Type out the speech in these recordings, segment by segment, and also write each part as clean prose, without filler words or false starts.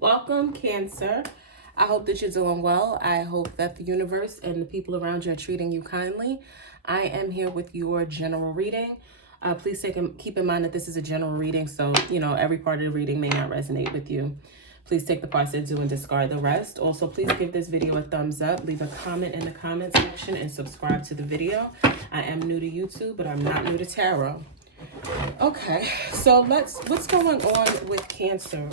Welcome, Cancer. I hope that you're doing well. I hope that the universe and the people around you are treating you kindly. I am here with your general reading. Please keep in mind that this is a general reading, so every part of the reading may not resonate with you. Please take the parts that do and discard the rest. Also, please give this video a thumbs up, leave a comment in the comment section, and subscribe to the video. I am new to YouTube, but I'm not new to tarot. Okay, so what's going on with Cancer?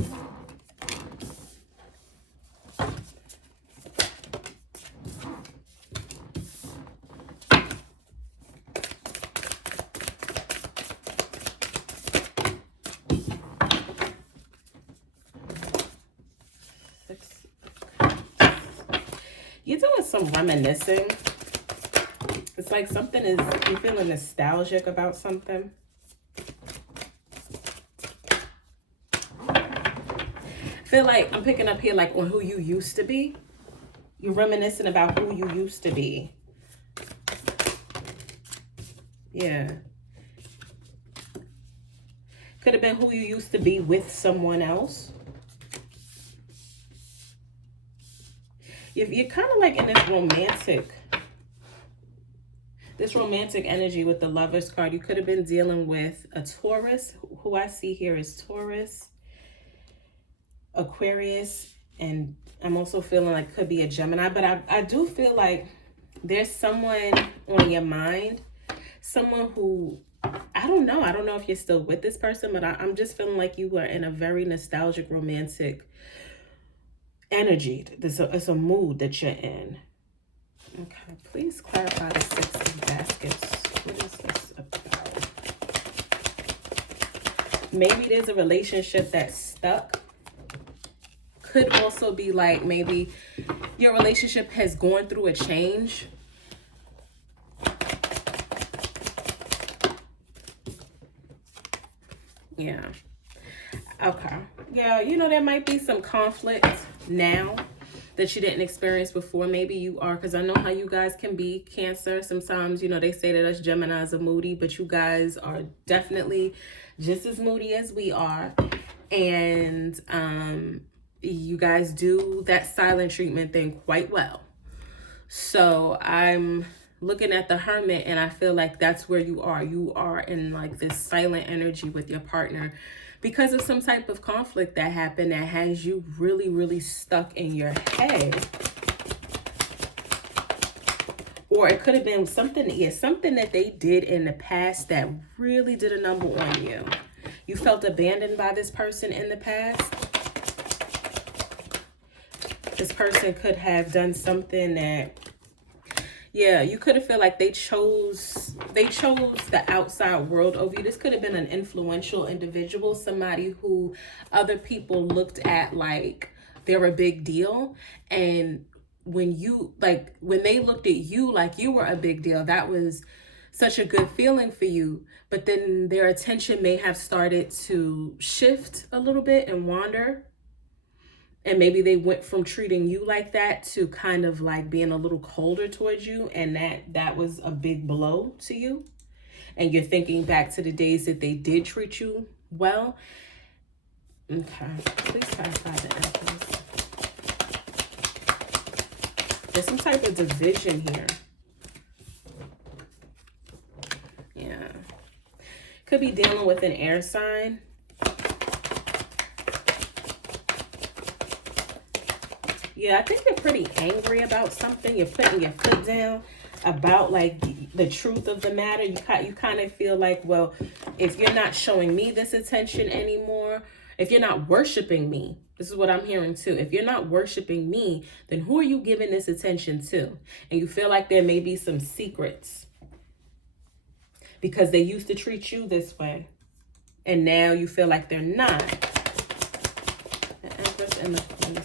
You're doing some reminiscing. It's like you're feeling nostalgic about something. I feel like I'm picking up here like on who you used to be. You're reminiscing about who you used to be. Yeah. Could have been who you used to be with someone else. You're kind of like in this romantic energy with the Lovers card. You could have been dealing with a Taurus. Who I see here is Taurus, Aquarius, and I'm also feeling like could be a Gemini. But I do feel like there's someone on your mind, someone who, I don't know if you're still with this person, but I'm just feeling like you are in a very nostalgic, romantic energy. It's a mood that you're in. Okay, please clarify the Six of Baskets. What is this about? Maybe there's a relationship that's stuck. Could also be like maybe your relationship has gone through a change. Yeah. Okay. Yeah, there might be some conflict now that you didn't experience before. Maybe you are, because I know how you guys can be, Cancer. Sometimes, they say that us Geminis are moody, but you guys are definitely just as moody as we are. And you guys do that silent treatment thing quite well. So I'm looking at the Hermit, and I feel like that's where you are. You are in like this silent energy with your partner because of some type of conflict that happened that has you really, really stuck in your head. Or it could have been something that they did in the past that really did a number on you. You felt abandoned by this person in the past. This person could have done something that, you could have felt like they chose the outside world over you. This could have been an influential individual, somebody who other people looked at like they're a big deal. And when they looked at you like you were a big deal, that was such a good feeling for you. But then their attention may have started to shift a little bit and wander. And maybe they went from treating you like that to kind of like being a little colder towards you. And that was a big blow to you. And you're thinking back to the days that they did treat you well. Okay. Please clarify the Empress. There's some type of division here. Yeah. Could be dealing with an air sign. Yeah, I think you're pretty angry about something. You're putting your foot down about like the truth of the matter. You kind of feel like, well, if you're not showing me this attention anymore, if you're not worshiping me, this is what I'm hearing too. If you're not worshiping me, then who are you giving this attention to? And you feel like there may be some secrets because they used to treat you this way. And now you feel like they're not. The Empress and the Queen.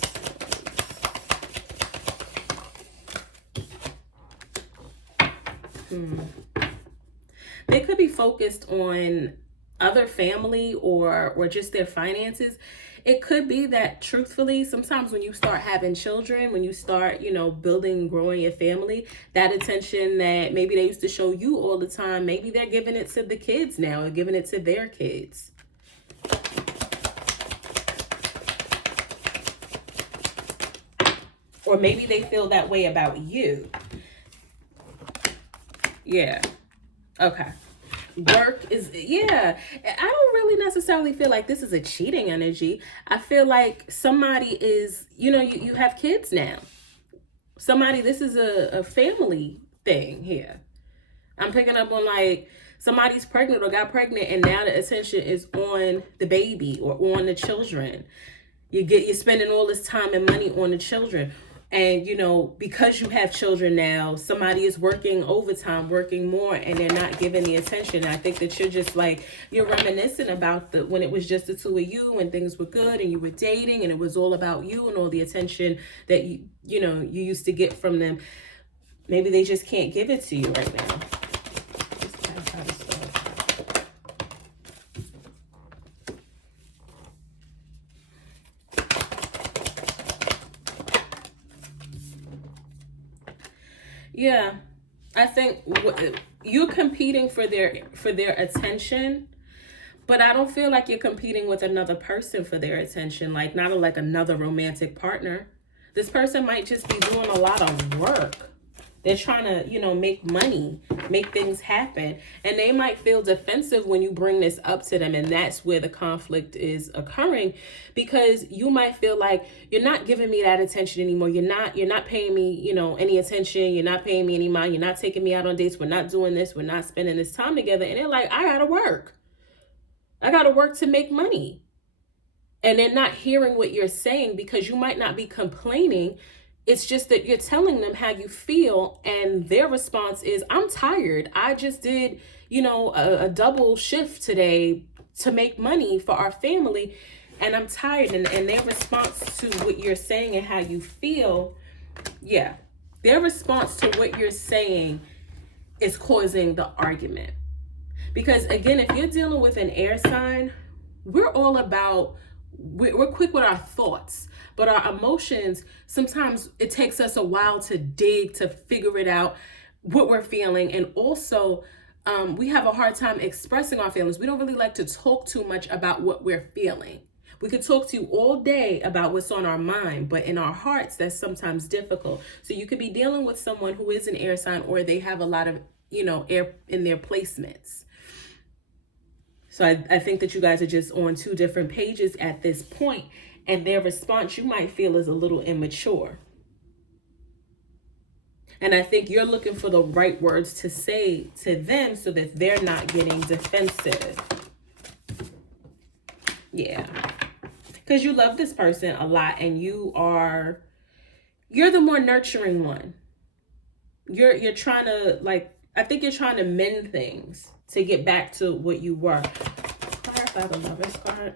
They could be focused on other family or just their finances. It could be that truthfully, sometimes when you start having children, when you start, building, growing your family, that attention that maybe they used to show you all the time, maybe they're giving it to the kids now or giving it to their kids. Or maybe they feel that way about you. Yeah. Okay. Work is, yeah. I don't really necessarily feel like this is a cheating energy. I feel like somebody is, you have kids now. Somebody, this is a family thing here. I'm picking up on like somebody's pregnant or got pregnant, and now the attention is on the baby or on the children. You're spending all this time and money on the children. And, because you have children now, somebody is working overtime, working more, and they're not giving the attention. And I think that you're just like, you're reminiscing about when it was just the two of you and things were good and you were dating and it was all about you and all the attention that you used to get from them. Maybe they just can't give it to you right now. Yeah, I think you're competing for their attention, but I don't feel like you're competing with another person for their attention, like not like another romantic partner. This person might just be doing a lot of work. They're trying to, make money, make things happen. And they might feel defensive when you bring this up to them. And that's where the conflict is occurring, because you might feel like you're not giving me that attention anymore. You're not paying me, any attention. You're not paying me any mind. You're not taking me out on dates. We're not doing this. We're not spending this time together. And they're like, I gotta work. I gotta work to make money. And they're not hearing what you're saying, because you might not be complaining. It's just that you're telling them how you feel, and their response is, I'm tired. I just did, a double shift today to make money for our family, and I'm tired. And their response to what you're saying and how you feel, yeah, their response to what you're saying is causing the argument. Because again, if you're dealing with an air sign, we're all about, we're quick with our thoughts, but our emotions, sometimes it takes us a while to dig, to figure it out, what we're feeling. And also, we have a hard time expressing our feelings. We don't really like to talk too much about what we're feeling. We could talk to you all day about what's on our mind, but in our hearts, that's sometimes difficult. So you could be dealing with someone who is an air sign, or they have a lot of, air in their placements. So I think that you guys are just on two different pages at this point, and their response you might feel is a little immature. And I think you're looking for the right words to say to them so that they're not getting defensive. Yeah. Because you love this person a lot, and you're the more nurturing one. You're trying to, I think you're trying to mend things to get back to what you were. Clarify the Lover's card.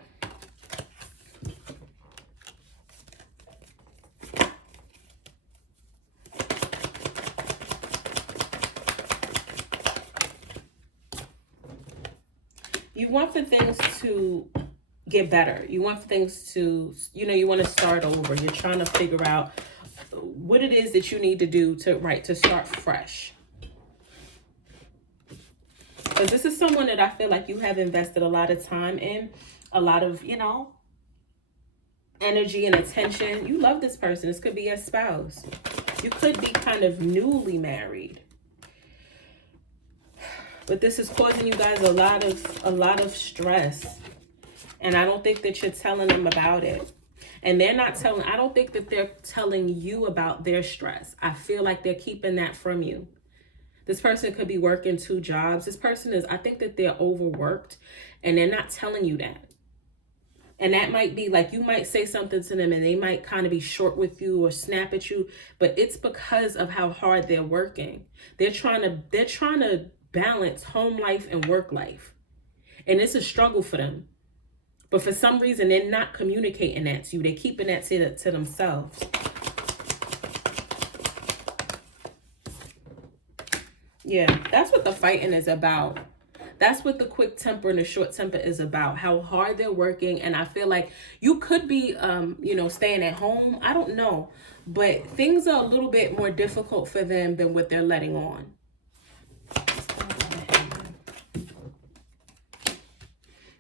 You want for things to get better. You want for things to, you want to start over. You're trying to figure out what it is that you need to do to start fresh. Because this is someone that I feel like you have invested a lot of time in, a lot of, energy and attention. You love this person. This could be your spouse. You could be kind of newly married. But this is causing you guys a lot of stress. And I don't think that you're telling them about it. And I don't think that they're telling you about their stress. I feel like they're keeping that from you. This person could be working 2 jobs. This person I think that they're overworked, and they're not telling you that. And that might be like, you might say something to them and they might kind of be short with you or snap at you, but it's because of how hard they're working. They're trying to balance home life and work life. And it's a struggle for them. But for some reason, they're not communicating that to you. They're keeping that to themselves. Yeah, that's what the fighting is about. That's what the quick temper and the short temper is about, how hard they're working. And I feel like you could be, staying at home. I don't know. But things are a little bit more difficult for them than what they're letting on.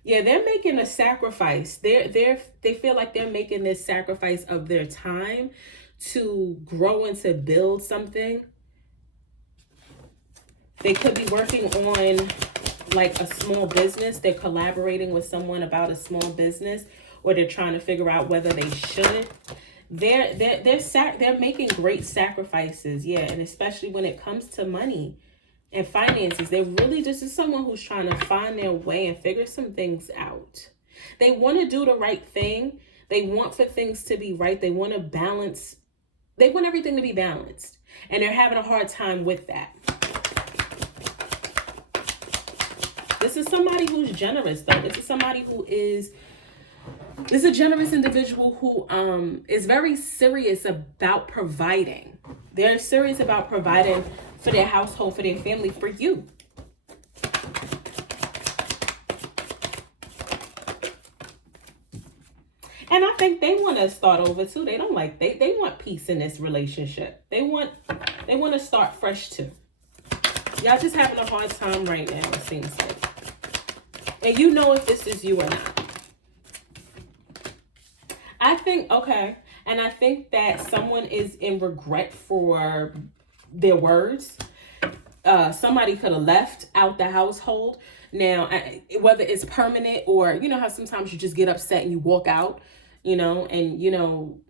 Yeah, they're making a sacrifice. They feel like they're making this sacrifice of their time to grow and to build something. They could be working on like a small business. They're collaborating with someone about a small business, or they're trying to figure out whether they should. They're making great sacrifices, yeah, and especially when it comes to money and finances. They're really just is someone who's trying to find their way and figure some things out. They want to do the right thing. They want for things to be right. They want to balance. They want everything to be balanced, and they're having a hard time with that. This is somebody who's generous, though. This is a generous individual who is very serious about providing. They're serious about providing for their household, for their family, for you. And I think they want to start over too. They don't like they want peace in this relationship. They want to start fresh too. Y'all just having a hard time right now, it seems like. And you know if this is you or not. I think, okay, and I think that someone is in regret for their words. Somebody could have left out the household. Now, whether it's permanent or, you know how sometimes you just get upset and you walk out, and,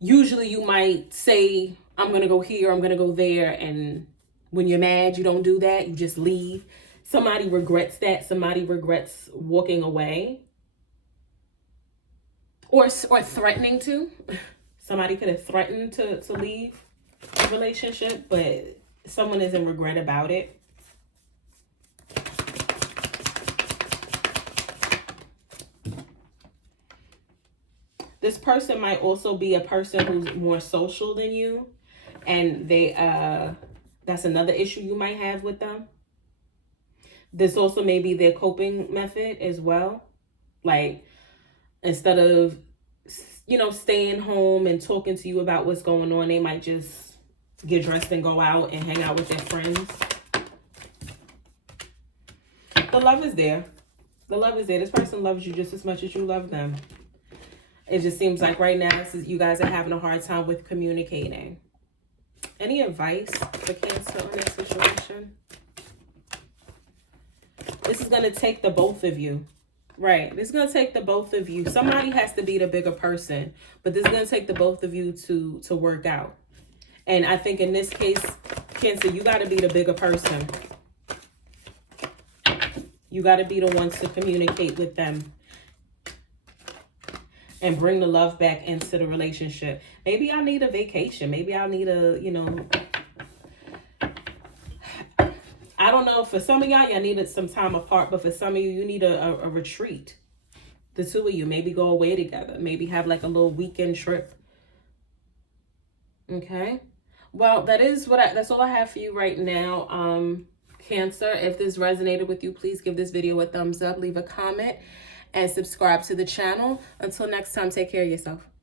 usually you might say, I'm going to go here, I'm going to go there. And when you're mad, you don't do that. You just leave. Somebody regrets that. Somebody regrets walking away. Or threatening to. Somebody could have threatened to leave a relationship, but someone is in regret about it. This person might also be a person who's more social than you, and that's another issue you might have with them. This also may be their coping method as well. Like, instead of, staying home and talking to you about what's going on, they might just get dressed and go out and hang out with their friends. The love is there. The love is there. This person loves you just as much as you love them. It just seems like right now, you guys are having a hard time with communicating. Any advice for Cancer on that situation? This is going to take the both of you. Right. This is going to take the both of you. Somebody has to be the bigger person, but this is going to take the both of you to work out. And I think in this case, Cancer, you got to be the bigger person. You got to be the ones to communicate with them and bring the love back into the relationship. Maybe I need a vacation. Maybe I need I don't know. For some of y'all needed some time apart, but for some of you need a retreat. The two of you, maybe go away together. Maybe have like a little weekend trip. Okay. Well, that's all I have for you right now. Cancer, if this resonated with you, please give this video a thumbs up, leave a comment, and subscribe to the channel. Until next time, take care of yourself.